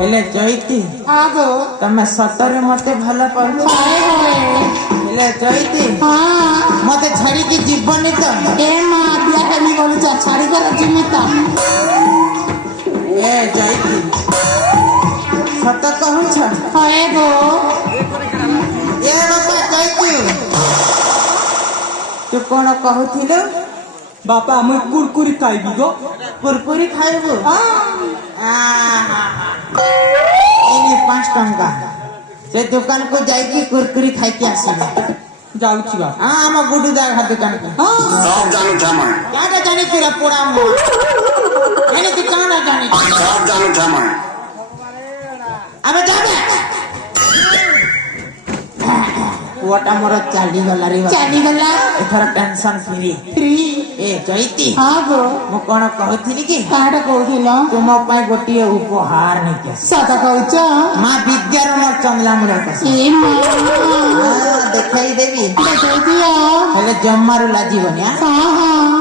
हेले जयती आगो तमे सतरे मते भल पाउछ हेले जयती हाँ मते छाड़ी की जीवनी तो ए माँ दिया हेली बोलू चा छाड़ी कर जिमिता ए जयती सत कहूछ हाय गो ए बापा जयती तू कोन कहूथिलो बापा मुई कुरकुरी खाइबी गो कुरकुरी खाइबो इनी 5 टंका से दुकान को जाइकी कुरकुरी खाई के आसीबे जाउछि बा हां हम गुडू दा दुकान के सब जानू छमा क्या जानी तेरा पोड़ा मो एने तू काना जानी सब जानू छमा अबे जाबे पुआटा मोर चाली गला रे चाली गला एथरा टेंशन फ्री फ्री ए जयती हाँ गो मो कोन कहथिली कि काटा कहथिलो तुम पाई गोटिए उपहार नै के सता कहूच मां विद्यार मोर चमला मुड़ा के ए माँ देखाई देबी देखै दियो हेले जम्मारु लाजी बनिया हाँ हाँ